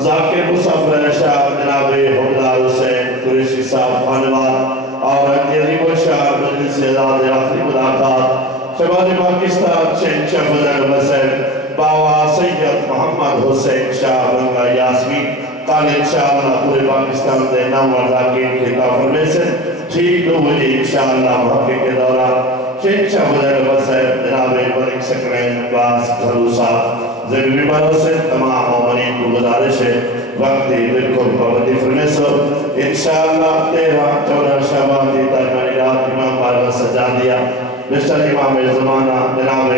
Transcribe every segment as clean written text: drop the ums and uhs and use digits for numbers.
ذاکر مسافر شاہ جناب حبلال حسین قریشی صاحب خانواد اور انگیزی و شاہ مجلس ازاد آخری ملاقات شمال پاکستان شہنشاہ فضل حسین باوا سید محمد حسین شاہ بنگا یاسمین کال انشاءاللہ پورے پاکستان دے نام ذاکر کے کافر میں سے ٹھیک 2 بجے انشاءاللہ محقق کے دوران شہنشاہ فضل حسین جناب ملک سکرین عباس گھرو صاحب زمین باروں سے تمام مومنین کو گزارش ہے وقتی بالکل پابندی فرمے سو انشاءاللہ 13-14 شعبان کی ترمانی رات امام بارگاہ سجا دیا بشتر امام زمانہ جناب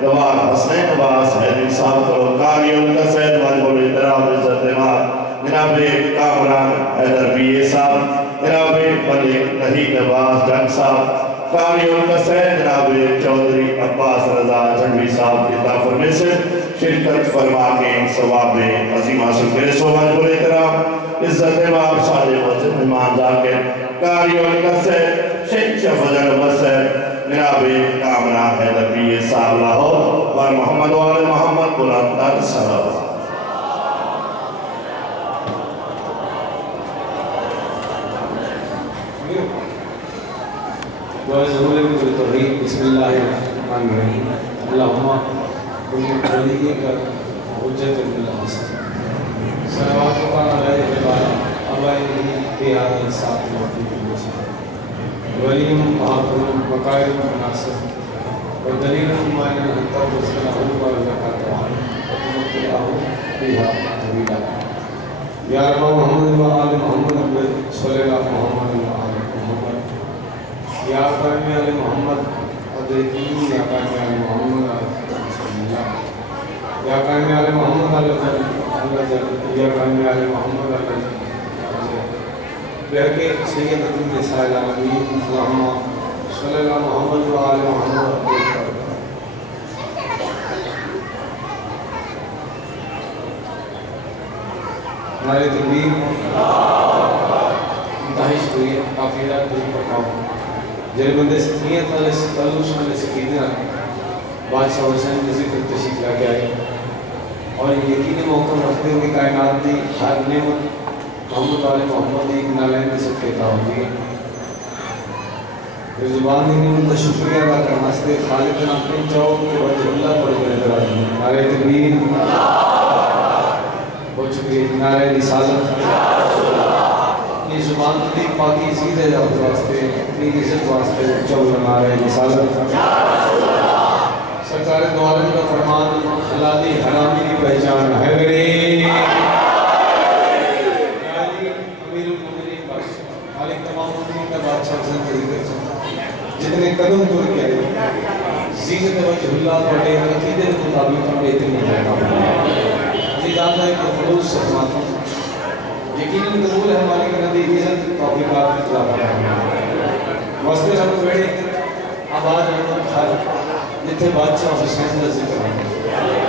دوار حسنین عباس حیدی صاحب کو قاری ان کا سید واجب الاحترام عزت امام جناب کامران حیدر بیئے صاحب جناب ملک نحید عباس جنگ صاحب قاری ان کا سید جناب چودری عباس رضا جنوی صاحب کی طرف میں سے شرکت فرما کے ثواب عظیم حاصل کرے سو واجب الاحترام عزت امام صالح مسجد مہمان ذاکر قاری ان کا سید شہنشاہ فضل حسین جناب کامران حیدر بیئے صاحب لاہور اور محمد وآل محمد بلند تر صلوات دعا ضرور ہے کہ توحید بسم اللہ الرحمن الرحیم اللہم کن ولی کا حجت اللہ صلوات اللہ علیہ وسلم ابائی بیاد انصاف موفیق ولیم محاکم مقائد مناسب و دلیل مائنہ انتا وصلہ و رزقات وعن وطمت اللہ بیہا طویلہ یا رب محمد و آل محمد صلی اللہ محمد و آل محمد یا قائم علی محمد ادرکین یا قائم علی محمد صلی اللہ یا قائم علی محمد اللہ یا قائم علی محمد اللہ بہرکے سید عدم نساء العالمین اللہم صلی اللہ محمد و آل محمد ہمارے تقریر انتہائی شکریہ کافی رات دل پر کام جنہیں بندے سکینیت والے تعلق والے سکینہ بادشاہ حسین کے ذکر تشریف لا کے آئے اور یقینی موقع رکھتے ہوئے کائنات دی ہر نعمت محمد علی محمد ایک نالین کے سب کہتا ہوگی پھر زبان دی نعمت کا شکریہ ادا کرنا سے خالق اپنے چاہو کہ وجہ اللہ پر کرے درازی نعرہ تکبیر بہت شکریہ نعرہ رسالت یہ زبان کی پاکی سیدھے جاؤ واسطے اپنی عزت واسطے چاہو نعرہ رسالت سرکار دو عالم کا فرمان حلالی حرامی کی پہچان ہے میرے جتنے قدم دور کیا ہے زینت وجہ اللہ پڑھے عقیدے کے مطابق ہم اتنی جائے جی جانتا ہے کہ خلوص سے سماتا ہوں یقیناً قبول ہے ہماری کا نبی عزت توفیقات کی خلاف ہے واسطے ہم بیڑے آباد رحمت خال جتنے بادشاہ حسین کا ذکر ہے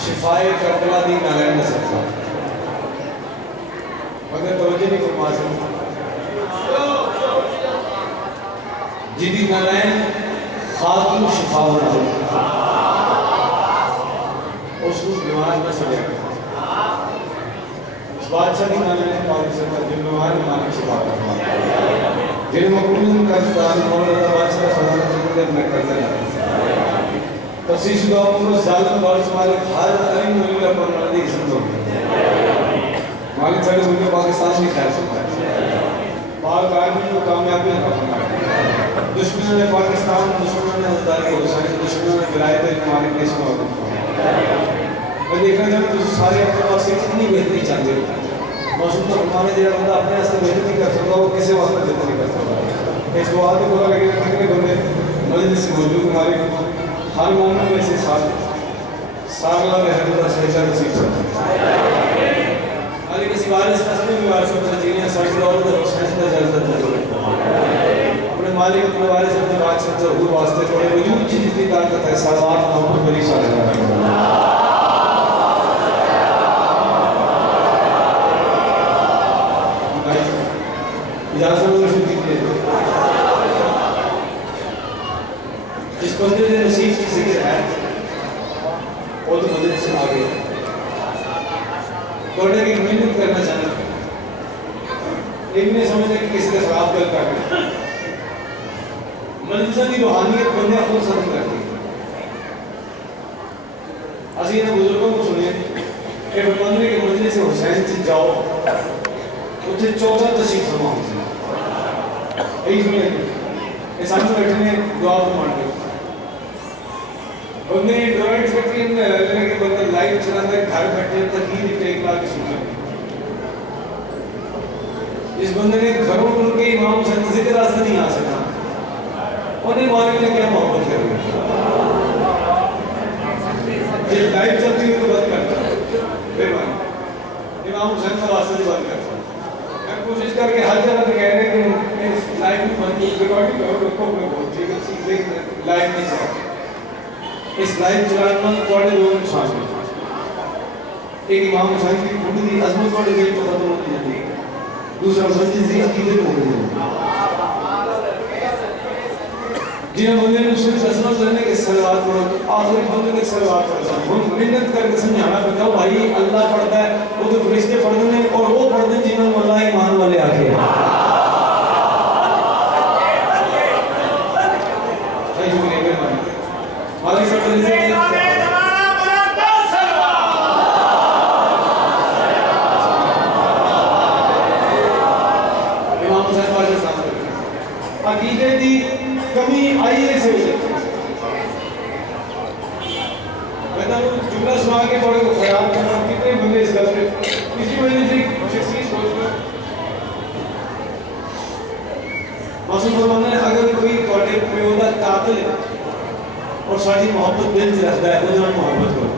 شفائے کربلا دی نالین کا سکتا مگر توجہ نہیں فرما سکتا جدی نالین خاتم شفا ہونا ہوتا اس کو بیمار میں سڑے اس بادشاہ کی نالین پاکی سکتا جن بیمار میں مالک شفا کرتا جن مقبولن کا استعمال مولا بادشاہ خزانہ جنگل میں کرتا ہے تفسیر شدہ عمر ظالم دور سے مالک ہر علم ولی اللہ پر مردی عزت ہوگی مالک سڑے ملک پاکستان کی خیر سکتا ہے پاک آدمی کو کامیابی ہے دشمنوں نے پاکستان دشمنوں نے حضرت حسین دشمنوں نے ولایت مالک نے اس کو میں دیکھنا چاہتا ہوں سارے اپنے پاس سے کتنی بہتری چاہتے ہیں موسم تو فرمانے دیا بندہ اپنے واسطے بہتری کر سکتا وہ کسی واسطے بہتری کر سکتا اس کو آدھے بولا لگے کتنے بندے مجلس سے موجود ہمارے ہر مومن میں سے سارلا میں حضرت سہیچہ نصیب سکتا علی کسی وارث قسمی بھی وارث ہوتا ہے جنہیں سڑک دولت اور حسین کا جلدت ہے اپنے مالک اپنے وارث اپنے بادشاہ ظہور واسطے پڑے وجود کی جتنی طاقت ہے سالات محمد بری صالح اجازت میں رسول دیکھتے ہیں جس بندے نے نصیب کی ذکر ہے وہ تو مدد سے آگے تھوڑے کی محنت کرنا چاہنا ایک نے سمجھا کہ کسی کا خراب کر کر مجلسہ کی روحانیت بندے خود ختم کرتی ہے. اسی نے بزرگوں کو سنے کہ بندے کے مجلس سے حسین سے جاؤ اتنے 14 تشریف فرما ہوتے ہیں. ایک سنے یہ سامنے بیٹھنے دعا فرمان کے بندے ڈرائنگ فیکٹری میں رہنے کے بندے لائٹ چلانا ہے گھر بیٹھے تقریر ٹیک لا کے سننا. اس بندے نے گھروں پر کے امام حسین ذکر راستہ نہیں آ سکا. انہیں مالک نے کیا محبت کر رہی یہ لائٹ چلتی ہوئی تو بند کرتا پھر امام حسین کا راستہ سے بند کرتا. میں کوشش کر کے ہر جگہ پہ کہہ رہے کہ اس لائف میں بند ریکارڈنگ کرو رکھو میں بہت ٹھیک ہے چیز لائف نہیں چلا اس لائف چلانا تھوڑے لوگوں نے سانس میں ایک امام حسین کی بھوٹی دی عظمت تھوڑے گئی تو ختم ہوتی جاتی ہے. دوسرا مسجد دی عقیدت ہو گئی جنہوں بندے نے اس سے عظمت کرنے کے صلوات پڑھو آخری بندے نے صلوات پڑھو ہم محنت کر کے سمجھانا پڑتا ہے بھائی اللہ پڑھتا ہے وہ تو فرشتے پڑھتے ہیں اور وہ پڑھتے ہیں جنہوں نے اللہ ایمان والے آگے ہیں. شکریہ مہربانی مالک صاحب عقیدے دی کمی آئیے سے ہو جاتی میں نے جملہ سنا کے بڑے کو خیال کرنا کتنے بندے اس گل پہ کسی وجہ سے شخصی سوچ کر معصوم فرمانا ہے اگر کوئی تھوڑے پیو دا قاتل ہے اور ساری محبت دل سے رکھتا ہے تو محبت کرو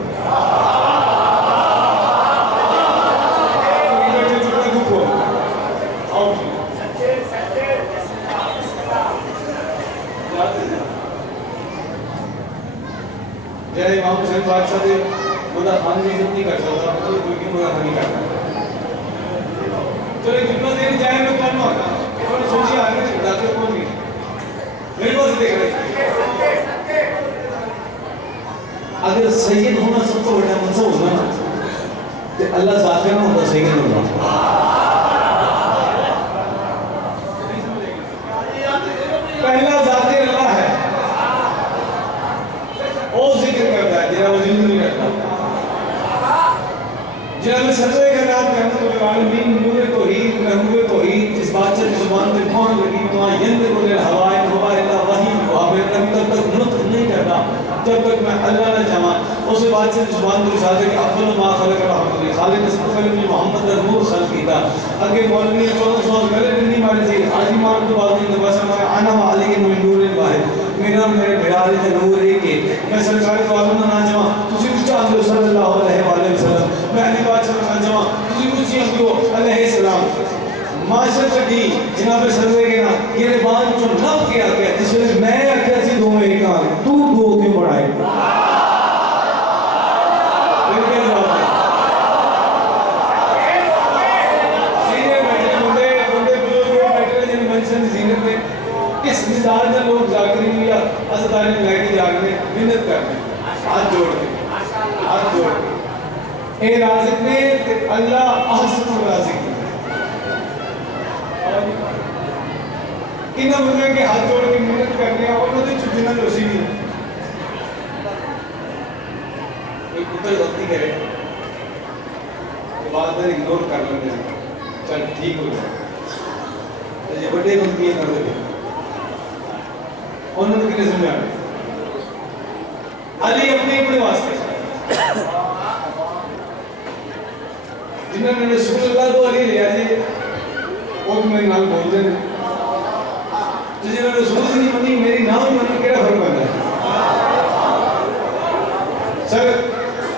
جائے امام حسین بادشاہ سے مدہ خان میں عزت نہیں کر سکتا تو کوئی کی مدہ خان نہیں کرتا. چلو ایک جملہ دیر جائے میں کون ہوتا اور سوچی آگے سے جاتے کون نہیں میرے پاس دیکھ رہے اگر سید ہونا سب کو بڑا منصب ہونا تو اللہ ذات میں ہوتا سید ہونا پہلا ذات اللہ ہے وہ ذکر کرتا ہے جنہا وجود نہیں کرتا جنہا میں سجدے کا نام رحمت العالمین نور توحید نور توحید جس بادشاہ کی زبان پہ کون لگی تو یندر کو لے ہوائے ہوائے اللہ وحی وہاں تب تک نطق نہیں کرتا جب تک میں اللہ نہ جمع اسے بادشاہ کی زبان پر اشارہ کہ افضل ما خلق رحمت اللہ خالق سبحانہ نے محمد در نور خلق کیتا اگے مولوی 14 سال پہلے نہیں مارے تھے آج مان تو بعد میں بس میں انا علی من نور الواحد میرا میرے بھیڑال کے نور ہے کہ میں سرکار کو عالم نہ جمع تسی کچھ چاہتے ہو صلی اللہ علیہ وسلم میں علی بادشاہ نہ جمع تسی کچھ چاہتے ہو علیہ السلام معاشر چکی جناب سروے کے نا یہ بات جو نب کیا گیا جس میں میں کیسی دوں میں ایک آن تو دو کیوں بڑھائے کس مزاج میں لوگ جاگری لیا اسداری میں لائٹی جاگنے منت کرنے ہاتھ جوڑ کے اے رازق نے اللہ احسن رازق انہوں نے کہ ہاتھ جوڑ کے منت کرنے اور انہوں نے چھٹنا روسی بھی کوئی کتر غلطی کرے بعد میں اگنور کر لیں چل ٹھیک ہو جائے یہ بڑے غلطی ہے کر دے انہوں نے کنے سمجھا علی اپنے واسطے جنہوں نے رسول اللہ تو علی لیا جی وہ تو میرے نام بول دیں جنہوں نے رسول نہیں منی میری نام منی کیڑا فرق بنا سر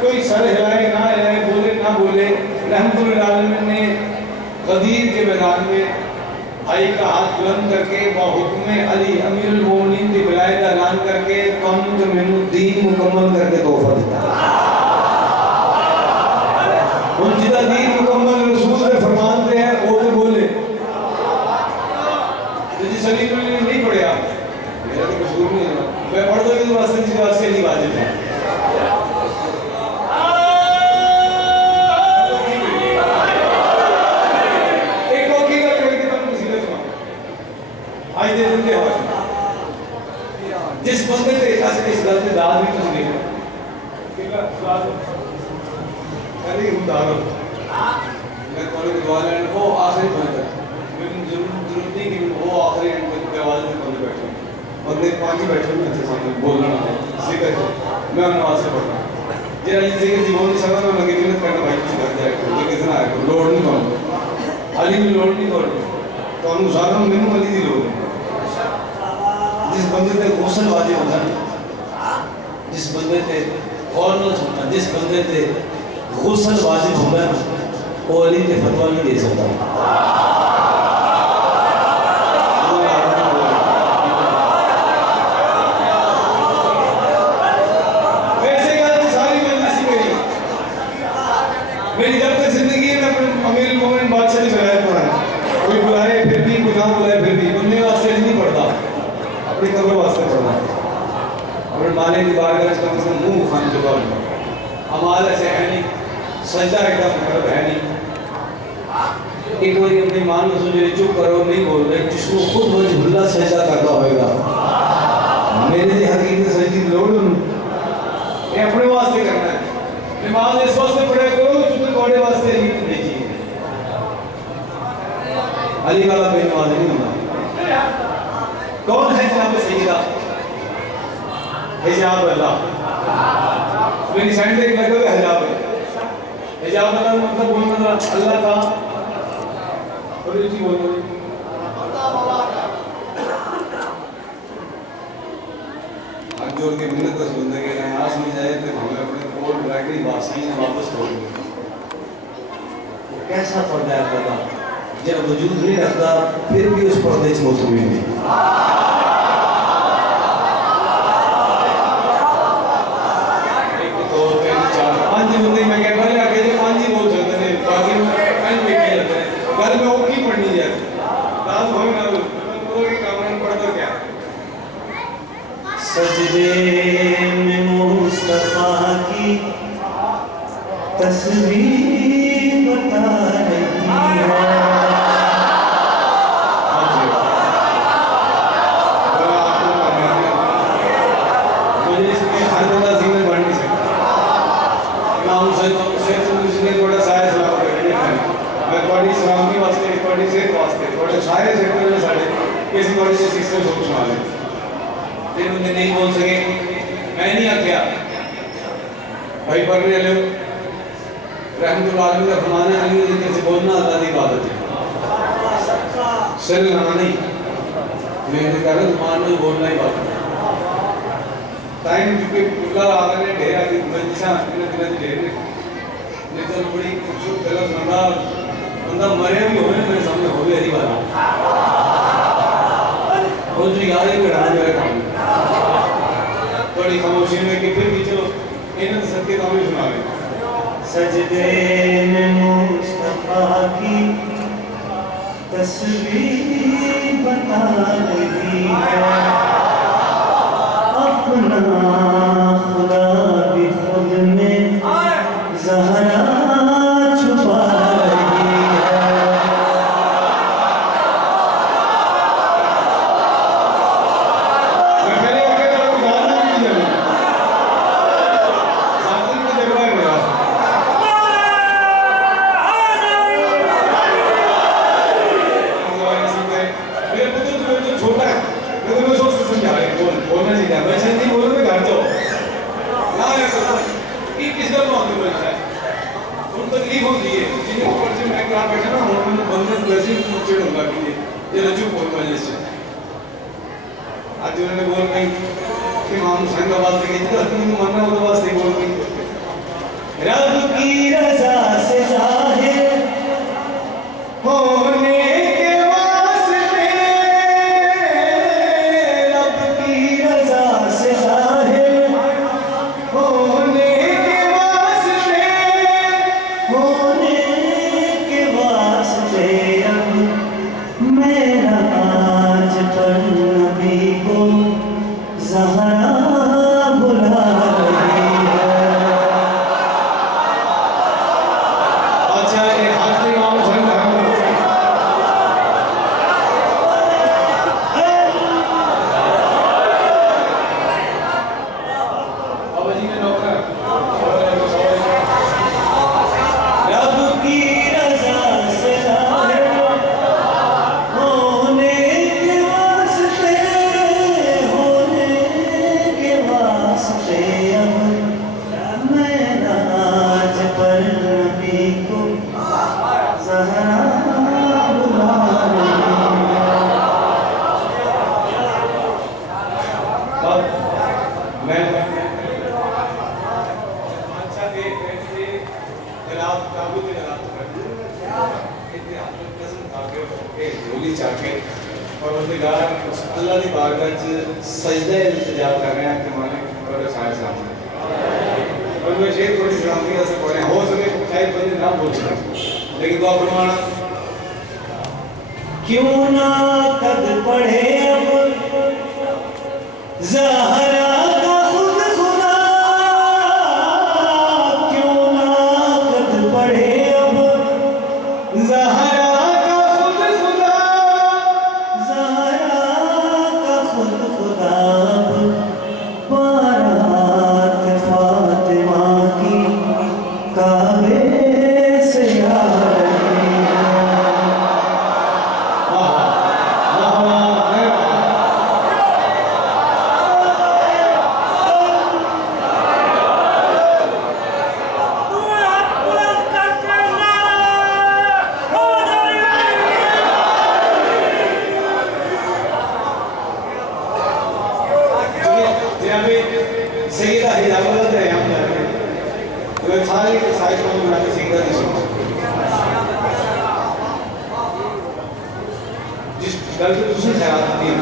کوئی سر ہلائے نہ ہلائے بولے نہ بولے رحمت العالمین نے غدیر کے میدان میں بھائی کا ہاتھ بلند کر کے بحکم علی امیر المومنین کی ولایت اعلان کر کے کم تو مینوں دین مکمل کر کے تحفہ دیتا ان جدا دین مکمل رسول نے فرمان دے ہیں وہ تو بولے جی سلیم نے نہیں پڑھیا میرا تو قصور نہیں ہے میں پڑھ دو کہ واسطے جی واسطے نہیں واجب ہے دارو میں کھولے کے دعا لینے وہ آخری بند ہے میں ضرورت نہیں کہ وہ آخری کے آواز میں کھولے بیٹھے اور میں 5 بیٹھے ہوئے تھے سامنے بولنا ہے ذکر میں نماز سے پڑھتا جی علی ذکر جی بول نہیں سکتا میں لگے محنت کرنا بھائی کچھ کر جائے یہ کتنا ہے لوڑ نہیں کروں علی میں لوڑ نہیں کروں تو ہم زیادہ مینوں علی دی لوڑ جس بندے تے غسل واجب ہوتا ہے جس بندے تے اور نہ سننا جس بندے تے غسل واجب ہوتا ہے وہ علی تے فتویٰ نہیں دے سکتا میری جب تک زندگی ہے میں اپنے امیر المومنین بادشاہ کی شرائط پڑھا کوئی بلائے پھر بھی کوئی نہ بلائے پھر بھی بندے واسطے نہیں پڑھتا اپنی قبر واسطے پڑھنا اپنے مالک کی بارگاہ اس کا مثلا منہ خان چکا ہوتا عمال ایسے ہے نہیں سجدہ ایک دم مطلب ہے نہیں ایک باری اپنی مان کو سوچے چپ کرو نہیں بول رہے جس کو خود وجہ اللہ سجدہ کرتا ہوئے گا میرے لیے حقیقت سجدی لوڑ یہ اپنے واسطے کرنا ہے نماز اس واسطے پڑھے کرو چونکہ تھوڑے واسطے علی کو نہیں چاہیے علی والا بے نماز نہیں ہونا کون ہے جناب سیدہ حجاب اللہ میری سائن ایک لگے ہوئے حجاب ہے حجاب اللہ مطلب بولنا اللہ کا اور یہ چیز بولنا ہاتھ جوڑ کے منت کا سنتے کہ نہیں آس میں جائے تو ہمیں اپنے کوڈ برائیٹری باسین واپس چھوڑ دیں وہ کیسا پردہ ہے پردہ جب وجود نہیں رکھتا پھر بھی اس پردے سے مطمئن نہیں ایک دو تین چار 5 بندے میں کہہ پہلے آگے جو 5 ہی بول سکتے ہیں باقی میں 5 میں کہہ جاتے ہیں گھر میں وہ کی پڑھنی جائے رات ہوئی نہ ہو وہ کی کامران پڑھتا کیا سجدے میں مصطفیٰ کی تصویر بتا رہی ہے مجھے اس میں ہر بندہ زینے بڑھ نہیں سکتا امام حسین نے تھوڑا سایہ سلام کرنے میں تھوڑی سلام کی واسطے تھوڑی صحت واسطے تھوڑے سایہ سے کرنے ساڑھے کسی تھوڑی سے سیسٹر سوچ سنا لیں پھر انہیں نہیں بول سکے میں نہیں آکیا بھائی پڑھنے لے رحمت اللہ علیہ کا فرمانا علی نے ذکر سے بولنا اللہ دی عبادت ہے سر لگانا نہیں میں نے کہا زمان میں بولنا ہی بات ہے ٹائم چونکہ اللہ آگا نے ڈھیر آگے بجیسا انہیں دنیں ڈھیر نے تو بڑی خوبصورت غلط بندہ مرے بھی ہوئے میرے سامنے ہو گئے ہری بارا وہ جو یاد ہے کہ رہا جو ہے کام بڑی خاموشی میں کہ پھر بھی چلو انہیں تو سب کے کام ہی سنا گئے سجدے میں مصطفیٰ کی تصویر بتا رہی ہے اپنا خدا بھی خود میں زہرا چھپا رہی ہے میں پہلے آگے تو کوئی بات نہیں کی جانا ساتھ میں جگہ ہے میرا میرے پتر تو چھوٹا ہے میں تمہیں سوچ سے سمجھا رہے ہیں بولنا چاہیے میں چاہتے نہیں بولوں میں گھر جاؤ نہ ہے کہ کس کا بہت دور ہے ان تکلیف ہوتی ہے جنہیں اوپر سے میں کہاں بیٹھا نا ہوں بندے ویسے ہی چڑ ہوں گا کہ یہ رجوع بول مجلس سے آج انہوں نے بول گئی کہ امام حسین کا بات نہیں کہ تم ماننا وہ تو بات نہیں بول گئی رب کی رضا سے ظاہر ہونے کے واسطے رب کی رضا سے ظاہر ہونے کے واسطے اب میرا آج پر نبی کو زہرا بلا رہی ہے اچھا یہ حضرت امام حسین کا بابا جی نے نوکر زہرا بلا رہی میں اچھا کہ جناب کابو کے جناب گولی چاکے اور اللہ کی بارگاہ سجدہ التجا کر رہے ہیں کہ مانے بڑے شاعر صاحب اور میں شیر تھوڑی سلامتی سے پڑھ رہے ہیں ہو سکے شاید بندے نہ بول سکتے لیکن دعا فرمانا کیوں نہ قد پڑھے اب زہرا کا خود خدا کیوں نہ قد پڑھے اب زہرا کا خود خدا زہرا کا خود خدا بارات فاطمہ کی کعبے سے آ رہی سیدہ حجاب اللہ دے ہم جا رہے ہیں تو ایک ساری سائٹ کو بنا کے سیدہ دی سکتا جس گل کے دوسرے خیرات ہوتی ہے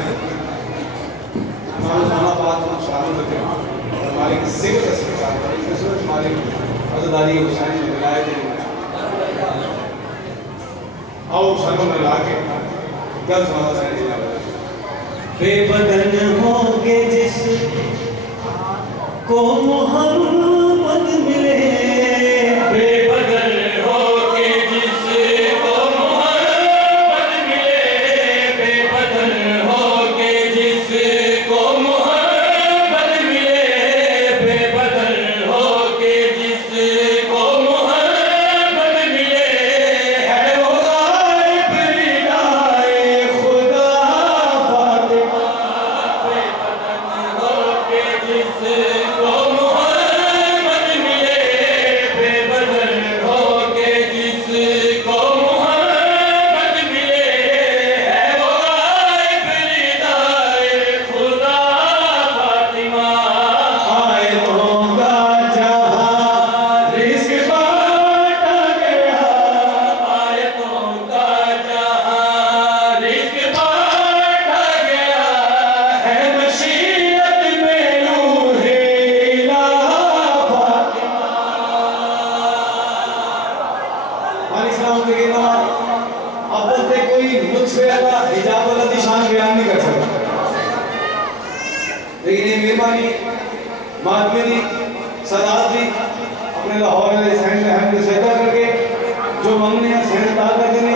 ہمارے خانہ پاک ہم شامل ہوتے ہیں ہمارے ذکر کا سکتا ہے اس میں ہمارے عزداری حسین میں ملائے تھے آؤ سنوں میں لا کے گل سناتا سائن جی بے بدن ہو کے جس کو محمد ملے بے بدن ہو کے جس کو محمد ملے بے بدن ہو کے جس کو محمد ملے بے بدن ہو کے جس کو محمد ملے ہے وہ غائب ردائے خدا فاطمہ بے بدن ہو کے جس لیکن یہ مہربانی مہاتما جی سادات جی اپنے لاہور میں سینٹ میں ہم نے سجدہ کر کے جو مانگنے ہیں سینٹ ادا کر دینے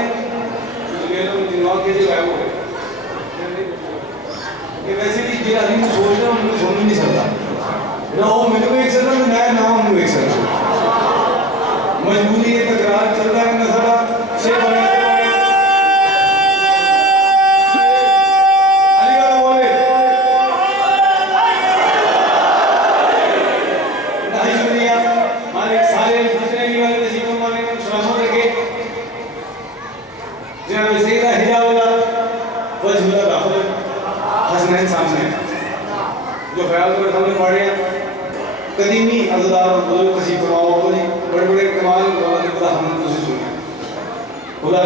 جو دنواد کے لیے آئے ہوئے کہ ویسے بھی جی آدمی کو سوچ رہا ہوں ان کو سن نہیں سکتا نہ وہ میرے کو ایک سکتا نہ ہم کو ایک سکتا مجبوری ہے تکرار چل رہا ہے مسئلہ سے بڑا جو خیال کو ہم نے پڑھے قدیمی عزدار اور بزرگ کسی فرماؤ بڑے بڑے کمال خدا ہم نے تجھے سنا خدا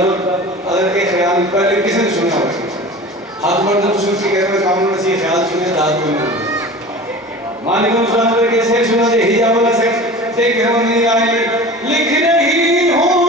اگر کے خیال پہلے کسی نے سنا ہو ہاتھ مرد رسول کی کہتے ہیں کامل نسی خیال سنے داد کو نہیں مالک مسلم نے کیسے سنا دے حجاب اللہ سے دیکھ ہم نہیں آئے لکھ نہیں ہوں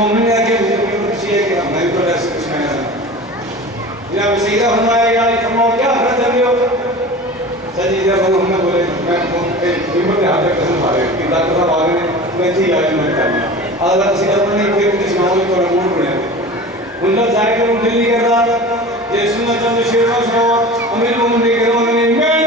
مومن نے آگے مجھے خوشی ہے کہ میں بھی ایسے کچھ کہنا تھا جناب سیدہ فرمایا یا فرماؤ کیا حرکت کر رہے ہو سجیدہ ہم نے بولے میں ہمت ہاتھ پہ قسم کھا رہے کہ ڈاکٹر صاحب آ گئے میں تھی آج میں کرنا اللہ سیدہ نے پھر کچھ ناول کو رموٹ پڑے ان کا ظاہر کروں دل نہیں کر رہا یہ سننا چاہتے شیر میں سناؤ امیر مومن نے کروں میں نے کہا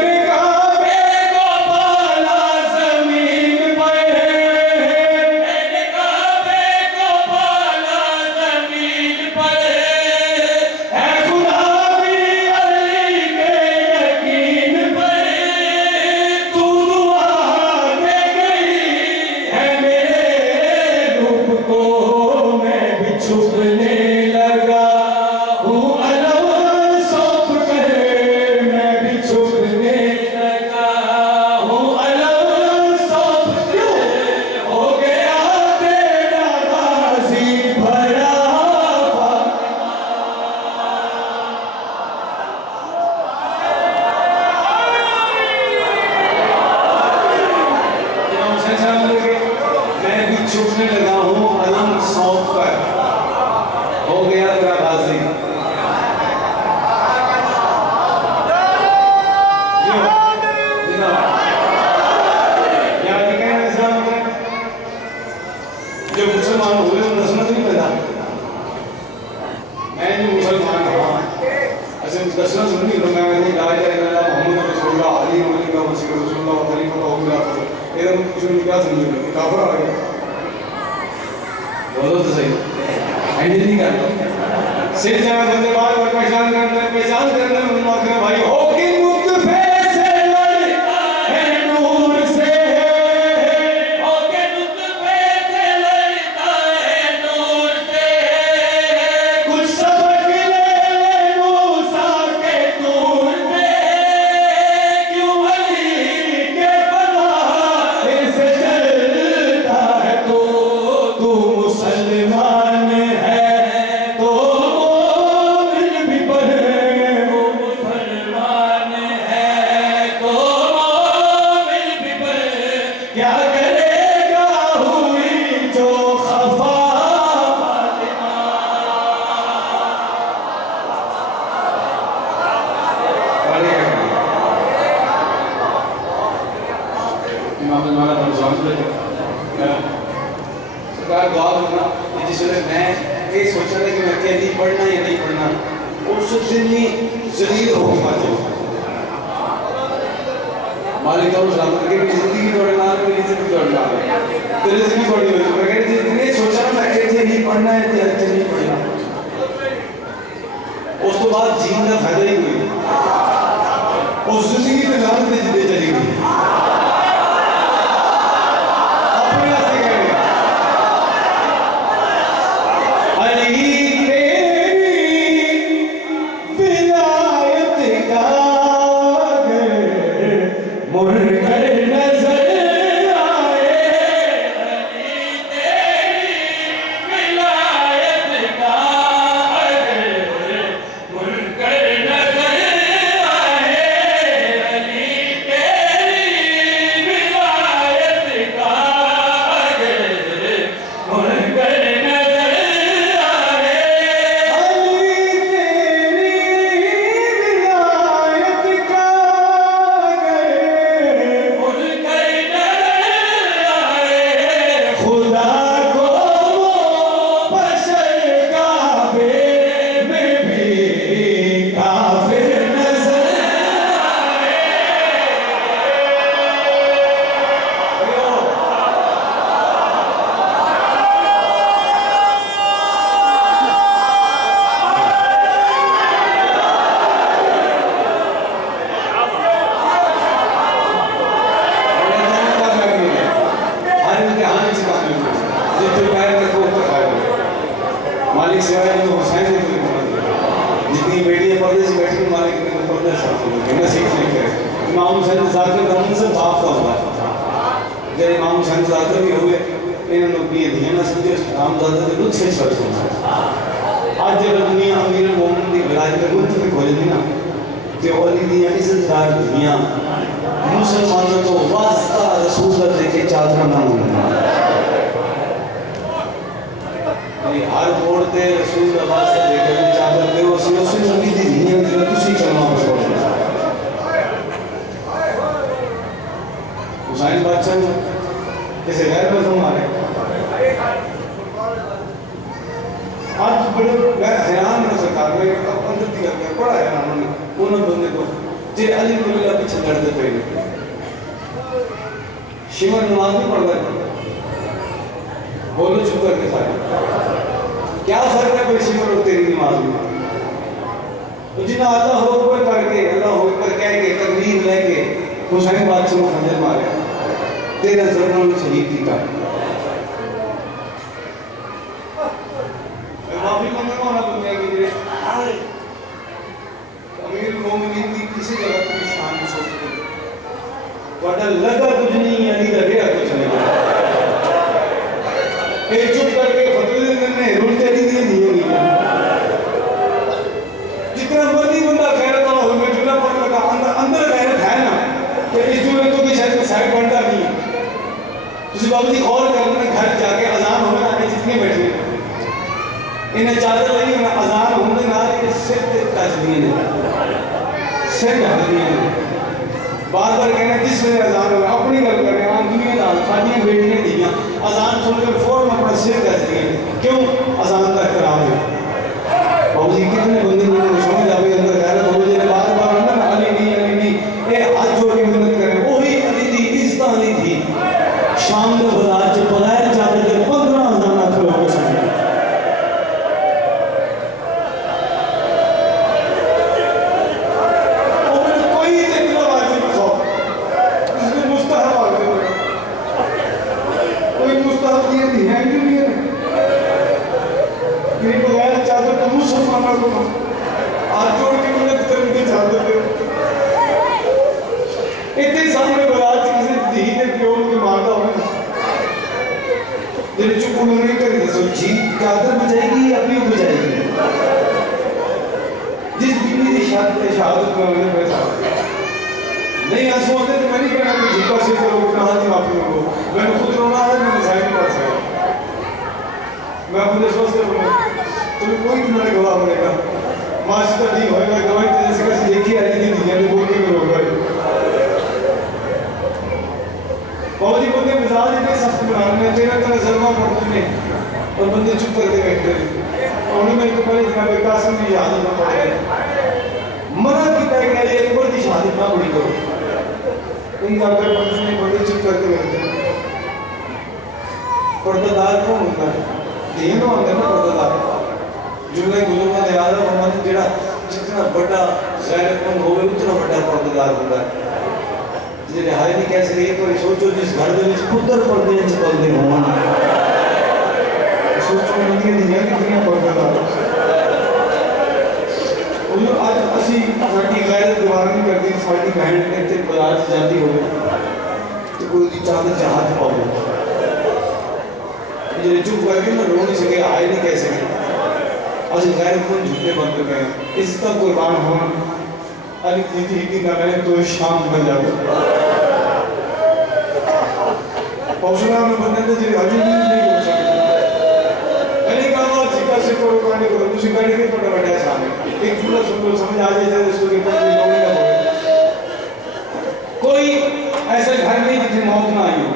ہر موڑ تے رسول دا واسطہ دے کے چادر دے اسی نبی دی دنیا وچ تسی کلمہ پڑھو حسین بادشاہ نے کسی غیر مذہب مارے آج بڑے حیران میں سرکار میں اندر دی کر کے بڑا حیران ہونے انہوں بندے کو جی علی ملہ پیچھے لڑتے پہ شیمہ نماز نہیں پڑھ رہے بولو چھو کر کے سارے کیا فرق ہے کوئی شیمہ اور تیری نماز میں جنہا آتا ہو کوئی کر کے اللہ ہو کر کہہ کے تقریر لے کے حسین بادشاہ کو خنجر مارے تیرا ضروروں میں شہید تھی کر معافی مانگا ہونا دنیا کی جیسے امیر المومنین کی کسی جگہ کی شان میں سوچتے ہیں وڈا لگا کچھ نہیں علی دا گیا کچھ نہیں ایک چپ کر کے فتوی دینے رولتے نہیں دیئے نہیں ہوگی جتنا مرضی بندہ غیرت والا ہو میں جملہ پڑھنے کا اندر غیرت ہے نا کہ اس جملے تو کی شاید سائڈ بنتا نہیں ہے تسی بابا جی غور کرنے گھر جا کے اذان ہونا آنے جتنے بیٹھے انہیں چادر لگی انہیں اذان ہونے نہ آنے سر تے تجدین سر تجدین بار بار کہنا کس میں اذان ہونا اپنی گل کرنے آن دنیا دان خالیاں بیٹھنے دیا اذان سن کر فوراً اپنا سر تجدین کیوں اذان کا احترام ہے بابا جی کتنے بندے نے سمجھ آوے اندر غیرت ہو جائے بار بار اندر علی نہیں اے ہاتھ جوڑ کے مدد کریں وہی علی دی عزت علی تھی شام کے بازار سے بغیر چادر کے 15,000 کھلو کے سامنے چادر بجائے گی یا پیو بجائے گی جس بیوی دی شہادت میں انہیں پیسا نہیں آنسو ہوتے تو میں نہیں کہنا کہ جھکا سے کرو اتنا ہاتھ معافی ہو میں نے خود رونا ہے میں مسائل نہیں پڑھ سکا میں اپنے سوچ سے بولوں تمہیں کوئی تمہارے گواہ بنے گا معاشرہ نہیں ہوئے گا گواہی تو جیسے کسی دیکھی آئی نہیں دنیا نے بول کے کرو گا بہت ہی بندے مزاج اتنے سخت بنانے ہیں تیرا طرح ظلمہ پڑھتے ہیں اور بندے چپ کر کے بیٹھتے ہیں اور انہیں میں تو پہلے جناب قاسم کی شہادت نہ پڑھتے منع کیتا ہے کہ علی اکبر کی شہادت نہ پڑھی کرو ان کا اگر پڑھتے ہیں بندے چپ کر کے بیٹھتے ہیں پردہ دار کون ہوتا ہے دین ہو اندر نا پردہ دار جملہ بزرگاں دے آدھا فرماتے جڑا جتنا بڑا غیرت مند ہوگا اتنا بڑا پردہ دار ہوتا ہے جی رہائی نہیں کہہ سکے ایک بار سوچو جس گھر دے وچ پتر پردے وچ پلدے ہون سوچو مندی دنیا کتنی پردہ دار اور آج اسی ساڈی غیرت دوبارہ نہیں کرتی ساڈی بہن تے بازار سے جاتی ہوئے تو کوئی دی چادر سے ہاتھ پاؤ یہ چپ کر کے نہ رو نہیں سکے آئے نہیں کہہ سکے اسی غیرت کو جھوٹے بن چکے ہیں اس کا قربان ہونا علی کی نہ رہے تو شام بن جاؤ پوچھنا میں بندے تو جی حاجی نہیں ہو سکتے میں نے کہا جھکا سے کرو کانے کرو تسی بیٹھ کے بڑا بڑا سامنے ایک جملہ سن لو سمجھ آ جائے اس کو کہ لوگوں نہ ہوئے کوئی ایسا گھر نہیں جتنے موت نہ آئی ہو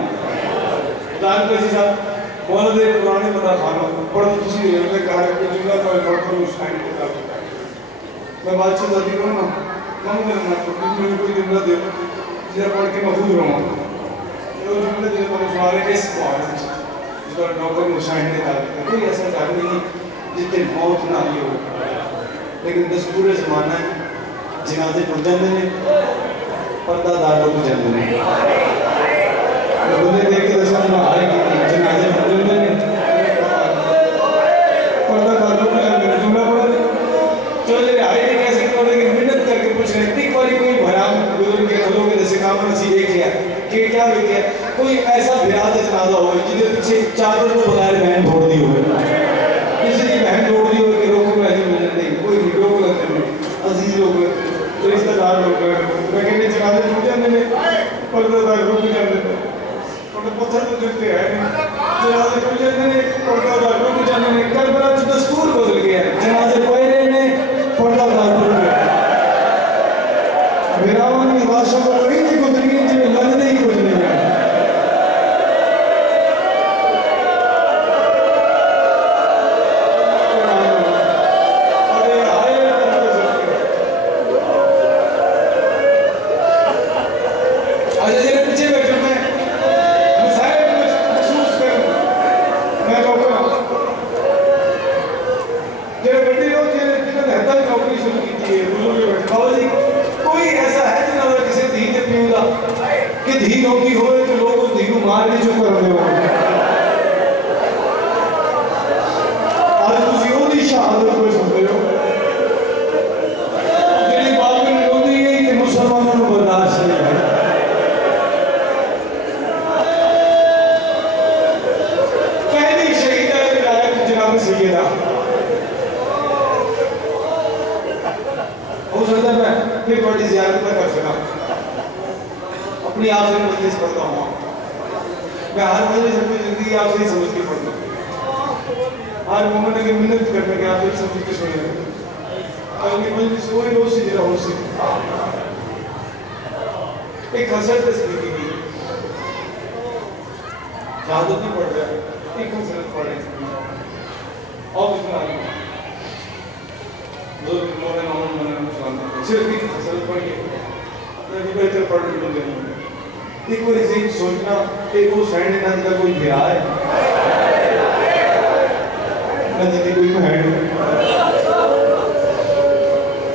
دان کو اسی صاحب مولا دے پرانے بندہ خانوں پڑھ تسی نے کہا کہ جملہ کا پڑھ کر اس ٹائم کے ساتھ میں بات چیز آتی کروں نا کم کرنا میں کوئی جملہ دے جسے پڑھ کے محفوظ رہوں جو جملے جنہیں پر سوارے کیس کو آئے جس پر ڈاکٹر مشاہد نے کہا کوئی ایسا کام نہیں جتنے موت نہ آئی ہو لیکن دستور زمانہ جنازے پڑھ جاندے نے پردہ دار کو جاندے نے بندے دیکھ کے دستور میں آئے کہ جنازے پڑھ جاندے نے پردہ دار کو جاندے نے جملہ پڑھ دے چلو جی آئے نہیں کیسے کرو لیکن منت کر کے پوچھ رہے ہیں ایک باری کوئی بھیام گزر کے کھلو کے جیسے کام رسی ایک کیا کہ کیا ہوئی کیا کوئی ایسا بیراز جنازہ ہوئے جنہیں پیچھے چادر کو بغیر بہن دھوڑ دی ہوئے کسی کی بہن دھوڑ دی ہوئے کہ روکوں میں نہیں ملنے نہیں کوئی بھی روک لگتے ہیں عزیز لوگ تو رشتہ دار لوگ میں کہنے جنازے چھوٹ جاندے نے پردہ دار روک جاندے نے تو پتھر تو دیتے ہیں جنازے کو جانے نے پردہ دار کو جانے نے کربلا جو دستور بدل گیا ہے جنازے پہرے نے پردہ دار بدل گیا میراون میں بادشاہ کو وہی نہیں گزری ہے جو لگنے ہی کچھ نہیں ہے اپنی آپ سے مجلس پڑھتا ہوں میں ہر مجلس اپنی زندگی آپ سے ہی سمجھ کے پڑھتا ہوں ہر مومن اگر منت کرنے کے آپ سے سمجھ کے سنے اور ان کی مجلس کوئی روز سے جرا ہو سکتا ایک حسرت تصویر کی گئی شہادت نہیں پڑھ رہا ایک حسرت پڑھ رہے اور اس میں آئی دو مومن مومن صرف ایک حسرت پڑھ کے میں بھی بہتر پڑھ کے بندے ہوں ایک بار اسے سوچنا کہ وہ سینڈ نہ کا کوئی گھرا ہے نہ جتنی کوئی بہن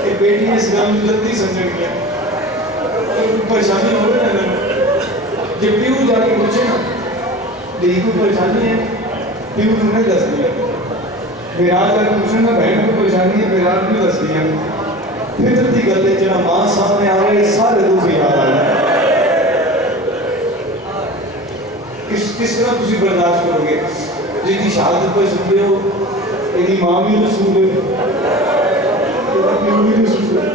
ایک بیٹی نے اسلام جلدی سمجھن کیا پریشانی ہو رہی ہے جب پیو جا کے پوچھے نا دیکھی کوئی پریشانی ہے پیو تم نے دس دیا بیران جا کے پوچھے نا بہن کو پریشانی ہے بیران بھی دس دیا پھر ترتی گل ہے جنا ماں سامنے آ رہے سارے دکھ یاد آ رہے کس طرح تسی برداشت کرو گے جن کی شہادت پر سن رہے ہو ایک ماں بھی رسول ہے ایک پیو بھی رسول ہے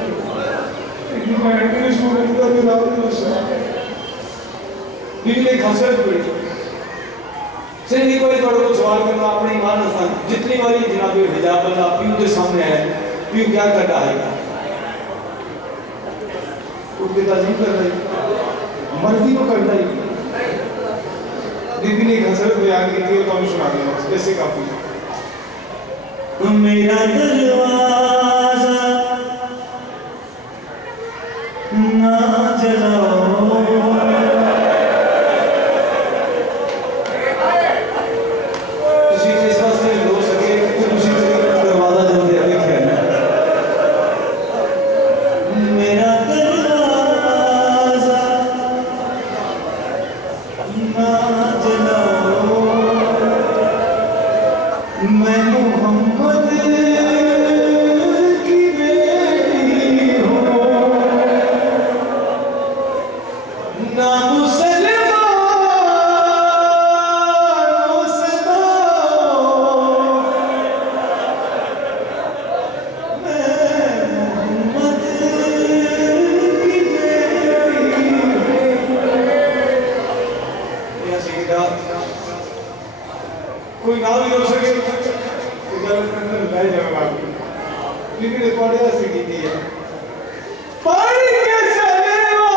ایک بہن بھی رسول ہے خدا کے رات میں رسول ہے لیکن ایک حسرت پڑی صرف ایک باری بڑوں کو سوال کرنا اپنے ایمان رسان جتنی باری جناب حجاب اللہ پیو کے سامنے آئے پیو کیا کر رہا ہے ان کی تعظیم کر رہی مرضی کو کر رہی لیکن ایک حسرت بیان کی تھی تو ہمیں سنا دیا ایسے کافی میرا دروازہ نہ جلاؤ کسی اس واسطے ہو سکے کہ کسی دروازہ جلدی ابھی کھیلنا میرا دروازہ نہ جلاؤ میں محمد کی بیٹی ہوں نہ مسلمان سدا میں محمد کی بیٹی یا سیدہ کوئی نہ بھی ہو سکے اجازت کے اندر لائے جائے گا لیکن ایک بار ایسی کی دی ہے پڑھ کے سلیمان